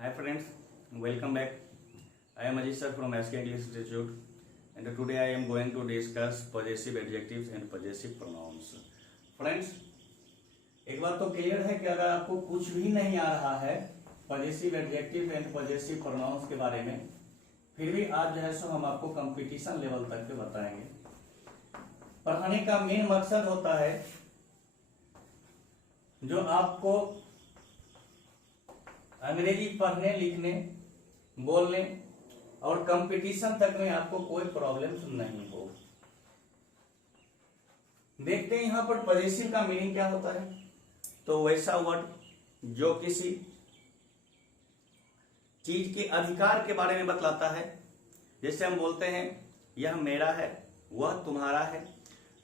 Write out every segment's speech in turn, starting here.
Hi friends, welcome back. I am Ajit sir from SK English Institute and today I am going to discuss possessive adjectives and possessive pronouns. Friends, एक बात तो clear है कि अगर आपको कुछ भी नहीं आ रहा है possessive adjective and possessive pronouns के बारे में, फिर भी आज जो है सो हम आपको कंपटीशन लेवल तक के बताएंगे। पढ़ाने का मेन मकसद होता है जो आपको अंग्रेजी पढ़ने लिखने बोलने और कंपटीशन तक में आपको कोई प्रॉब्लम नहीं हो। देखते हैं यहां पर पॉजेसिव का मीनिंग क्या होता है। तो वैसा वर्ड जो किसी चीज के अधिकार के बारे में बतलाता है। जैसे हम बोलते हैं यह मेरा है, वह तुम्हारा है।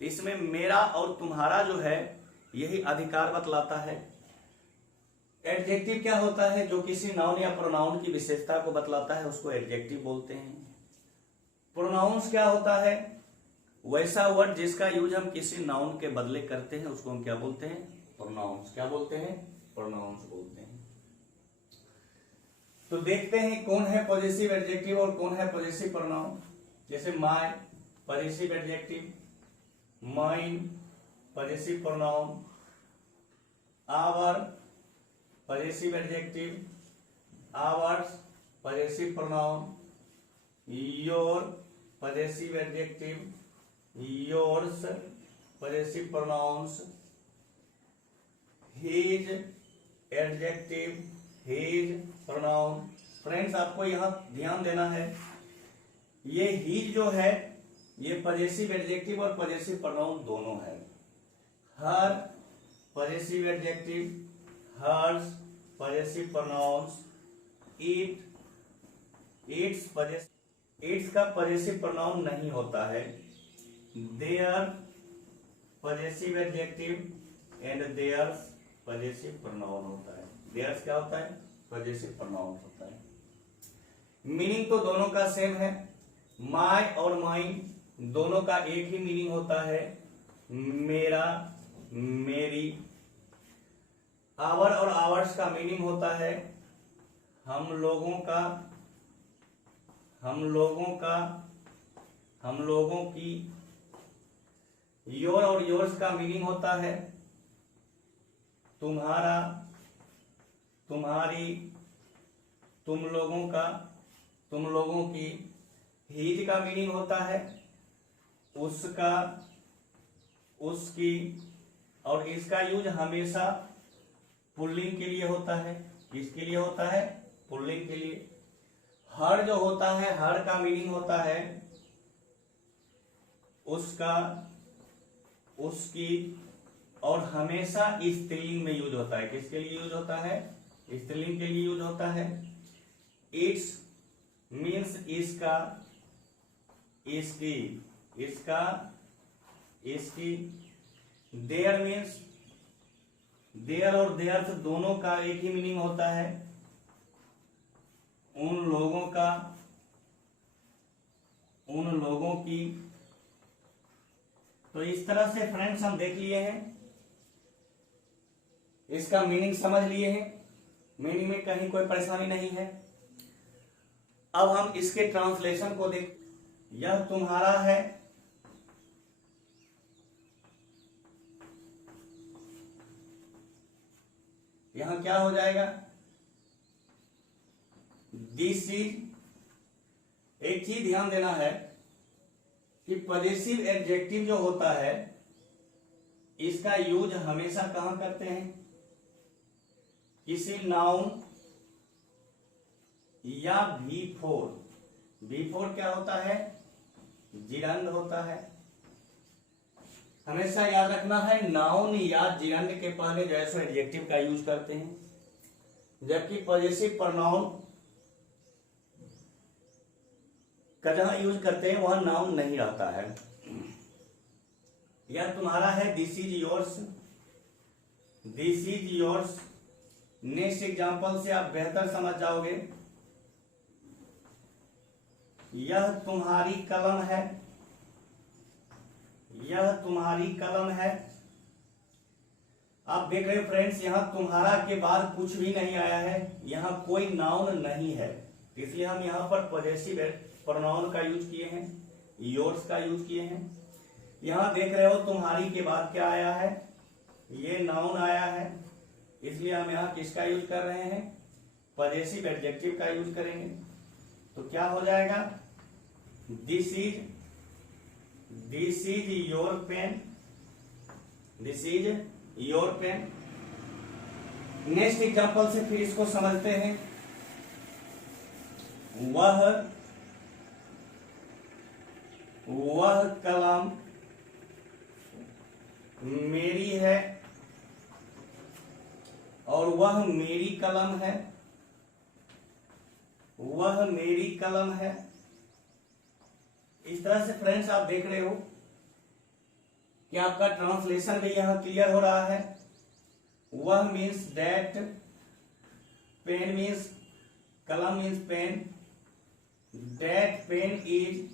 इसमें मेरा और तुम्हारा जो है यही अधिकार बतलाता है। एडजेक्टिव क्या होता है? जो किसी नाउन या प्रोनाउन की विशेषता को बतलाता है उसको एडजेक्टिव बोलते हैं। प्रोनाउंस क्या होता है? वैसा वर्ड जिसका यूज हम किसी नाउन के बदले करते हैं उसको हम क्या बोलते हैं? प्रोनाउंस। क्या बोलते हैं? प्रोनाउंस बोलते हैं। तो देखते हैं कौन है पॉजेसिव एडजेक्टिव और कौन है पॉजेसिव प्रोनाउन। जैसे my possessive adjective, mine possessive pronoun, our possessive adjective, ours possessive pronoun, your possessive adjective, yours possessive pronouns, his adjective, his pronoun। Friends आपको यहाँ ध्यान देना है, ये his जो है ये possessive adjective और possessive pronoun दोनों है। her possessive adjective, hers possessive pronouns, its का possessive pronoun नहीं होता है। their possessive adjective and theirs possessive pronoun होता है। theirs क्या होता है? possessive pronoun होता है। मीनिंग तो दोनों का सेम है। my और mine दोनों का एक ही मीनिंग होता है, मेरा मेरी। आवर और आवर्स का मीनिंग होता है हम लोगों का, हम लोगों का, हम लोगों की। योर और योर्स का मीनिंग होता है तुम्हारा, तुम्हारी, तुम लोगों का, तुम लोगों की। हीज का मीनिंग होता है उसका, उसकी। और इसका यूज हमेशा पुल्लिंग के लिए होता है। किसके लिए होता है? पुल्लिंग के लिए। हर जो होता है, हर का मीनिंग होता है उसका, उसकी। और हमेशा स्त्रीलिंग में यूज होता है। किसके लिए यूज होता है? स्त्रीलिंग के लिए यूज होता है। इट्स मीन्स इसका, इसकी, इसका, इसकी। देयर मीन्स देयर और देयर्स दोनों का एक ही मीनिंग होता है उन लोगों का, उन लोगों की। तो इस तरह से फ्रेंड्स हम देख लिए हैं, इसका मीनिंग समझ लिए हैं। मीनिंग में कहीं कोई परेशानी नहीं है। अब हम इसके ट्रांसलेशन को देख। यह तुम्हारा है, यहां क्या हो जाएगा? This is. एक चीज ध्यान देना है कि पॉजेसिव एडजेक्टिव जो होता है इसका यूज हमेशा कहां करते हैं? किसी नाउन या बिफोर क्या होता है? जिरंद होता है। हमेशा याद रखना है नाउन या जिरंड के पहले जो है सो एडजेक्टिव का यूज करते हैं, जबकि पॉजेसिव प्रोनाउन का जहां यूज करते हैं वहां नाउन नहीं रहता है। यह तुम्हारा है, this is yours, this is yours. Next example से आप बेहतर समझ जाओगे। यह तुम्हारी कलम है, यह तुम्हारी कलम है। आप देख रहे हो फ्रेंड्स, यहाँ तुम्हारा के बाद कुछ भी नहीं आया है, यहाँ कोई नाउन नहीं है, इसलिए हम यहाँ पर पॉजेसिव प्रोनाउन का यूज किए हैं, योर्स का यूज किए हैं। यहाँ देख रहे हो तुम्हारी के बाद क्या आया है, ये नाउन आया है, इसलिए हम यहाँ किसका यूज कर रहे हैं, पॉजेसिव एडजेक्टिव का यूज करेंगे। तो क्या हो जाएगा, this is your pen, this is your pen. Next example से फिर इसको समझते हैं। वह कलम मेरी है और वह मेरी कलम है, वह मेरी कलम है। इस तरह से फ्रेंड्स आप देख रहे हो कि आपका ट्रांसलेशन भी यहां क्लियर हो रहा है। वह मीन्स दैट, पेन मीन्स, कलम means pen, that pen is,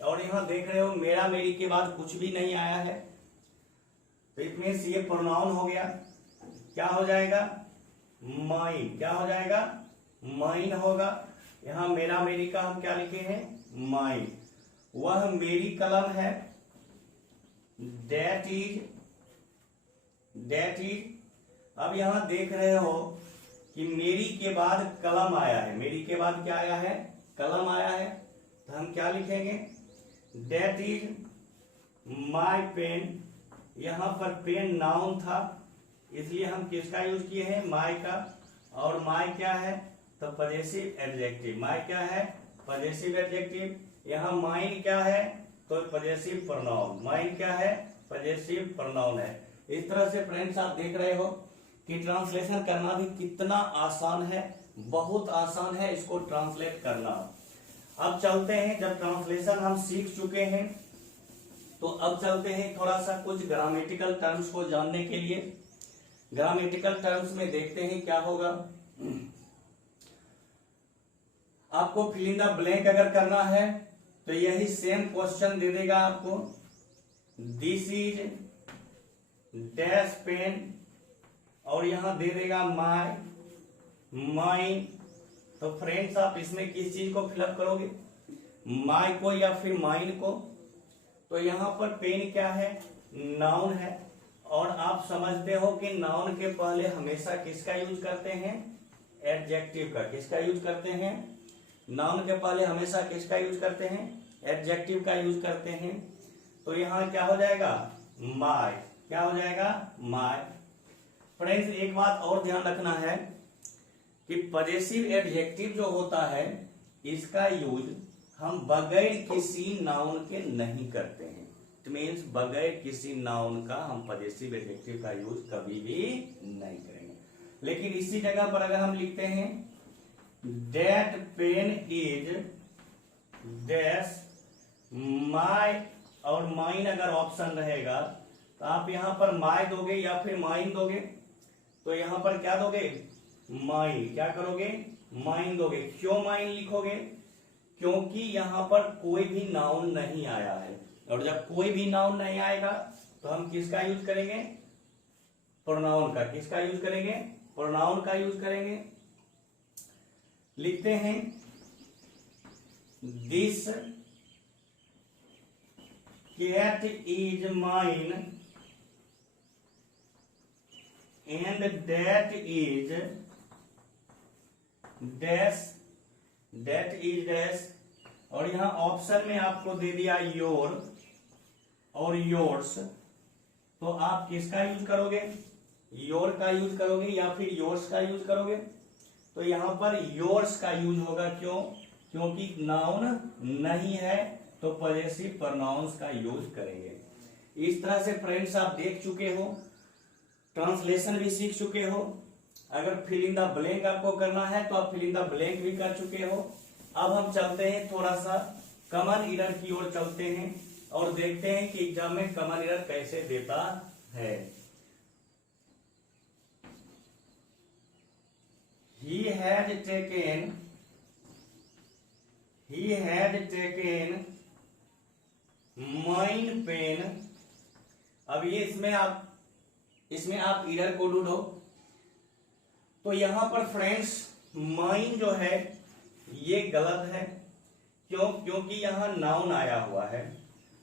और यहां देख रहे हो मेरा मेरी के बाद कुछ भी नहीं आया है, तो इट मीन्स ये प्रोनाउन हो गया। क्या हो जाएगा, माइन। क्या हो जाएगा, माइन होगा। यहां मेरा मेरी का हम क्या लिखे हैं, माइन। वह मेरी कलम है, दैट इज, दैट इज। अब यहां देख रहे हो कि मेरी के बाद कलम आया है, मेरी के बाद क्या आया है, कलम आया है, तो हम क्या लिखेंगे, दैट इज माई पेन। यहां पर पेन नाउन था, इसलिए हम किसका यूज किए हैं, माई का, और माई क्या है, तो पॉजेसिव एडजेक्टिव। माई क्या है, पॉजेसिव एडजेक्टिव। यहाँ माइन क्या है, तो पॉजेसिव प्रोनाउन। माइन क्या है, पॉजेसिव प्रोनाउन है। इस तरह से फ्रेंड्स आप देख रहे हो कि ट्रांसलेशन करना भी कितना आसान है, बहुत आसान है इसको ट्रांसलेट करना। अब चलते हैं, जब ट्रांसलेशन हम सीख चुके हैं तो अब चलते हैं थोड़ा सा कुछ ग्रामेटिकल टर्म्स को जानने के लिए। ग्रामेटिकल टर्म्स में देखते हैं क्या होगा। आपको फिल इन द ब्लैंक अगर करना है तो यही सेम क्वेश्चन दे देगा आपको, दिस इज डैश पेन, और यहां दे देगा माई, माइन। तो फ्रेंड्स आप इसमें किस चीज को फिलअप करोगे, माई को या फिर माइन को। तो यहां पर पेन क्या है, नाउन है, और आप समझते हो कि नाउन के पहले हमेशा किसका यूज करते हैं, एडजेक्टिव का। किसका यूज करते हैं, नाउन के पहले हमेशा किसका यूज करते हैं, एडजेक्टिव का यूज करते हैं। तो यहां क्या हो जाएगा, माय। क्या हो जाएगा, माय। फ्रेंड्स एक बात और ध्यान रखना है कि पॉजेसिव एडजेक्टिव जो होता है इसका यूज हम बगैर किसी नाउन के नहीं करते हैं। इट मीन्स बगैर किसी नाउन का हम पॉजेसिव एडजेक्टिव का यूज कभी भी नहीं करेंगे। लेकिन इसी जगह पर अगर हम लिखते हैं दैट पेन इज डैश माई, और माइन अगर ऑप्शन रहेगा तो आप यहां पर माई दोगे या फिर माइन दोगे, तो यहां पर क्या दोगे, माइन। क्या करोगे, माइन दोगे। क्यों माइन लिखोगे, क्योंकि यहां पर कोई भी नाउन नहीं आया है, और जब कोई भी नाउन नहीं आएगा तो हम किसका यूज करेंगे, प्रोनाउन का। किसका यूज करेंगे, प्रोनाउन का यूज करेंगे। लिखते हैं this cat is mine and that is dash, that is dash, और यहां ऑप्शन में आपको दे दिया योर और योर्स। तो आप किसका यूज करोगे, योर का यूज करोगे या फिर योर्स का यूज करोगे। तो यहां पर योर्स का यूज होगा। क्यों, क्योंकि नाउन नहीं है, तो पॉजेसिव प्रोनाउंस का यूज करेंगे। इस तरह से फ्रेंड्स आप देख चुके हो, ट्रांसलेशन भी सीख चुके हो। अगर फिल इन द ब्लैंक आपको करना है तो आप फिल इन द ब्लैंक भी कर चुके हो। अब हम चलते हैं थोड़ा सा कॉमन एरर की ओर चलते हैं और देखते हैं कि एग्जाम में कॉमन एरर कैसे देता है। He had taken mine pen। अब ये इसमें आप इसमें आप ईरर को ढूंढो। तो यहां पर फ्रेंड्स माइन जो है ये गलत है। क्यों? क्योंकि यहां नाउन आया हुआ है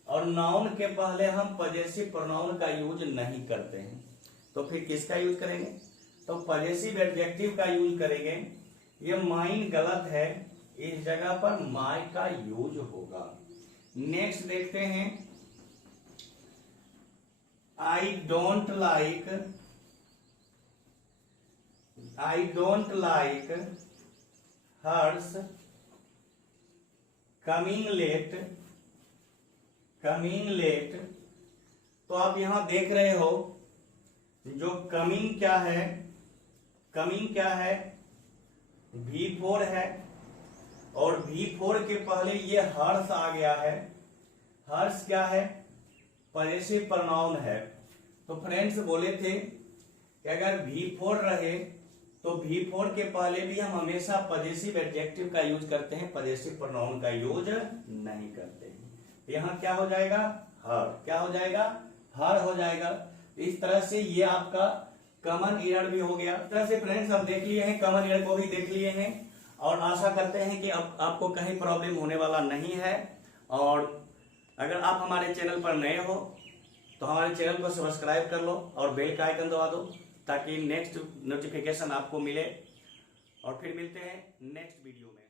और नाउन के पहले हम पजेसिव प्रोनाउन का यूज नहीं करते हैं। तो फिर किसका यूज करेंगे? तो पजेसिव एडजेक्टिव का यूज करेंगे। ये माइन गलत है, इस जगह पर माय का यूज होगा। नेक्स्ट देखते हैं, I don't like hers coming late. तो आप यहां देख रहे हो जो कमिंग क्या है, V4 है और V4 के पहले ये हर्ष आ गया है। हर्ष क्या है? पजेसिव प्रोनाउन है। तो फ्रेंड्स बोले थे कि अगर V4 रहे तो V4 के पहले भी हम हमेशा पजेसिव एडजेक्टिव का यूज करते हैं, पजेसिव प्रोनाउन का यूज नहीं करते हैं। तो यहाँ क्या हो जाएगा? हर। क्या हो जाएगा? हर हो जाएगा। इस तरह से ये आपका कॉमन एरर भी हो गया। इस तरह से फ्रेंड्स हम देख लिए हैं, कॉमन एरर को भी देख लिए हैं और आशा करते हैं कि अब आपको कहीं प्रॉब्लम होने वाला नहीं है। और अगर आप हमारे चैनल पर नए हो तो हमारे चैनल को सब्सक्राइब कर लो और बेल का आइकन दबा दो ताकि नेक्स्ट नोटिफिकेशन आपको मिले। और फिर मिलते हैं नेक्स्ट वीडियो में।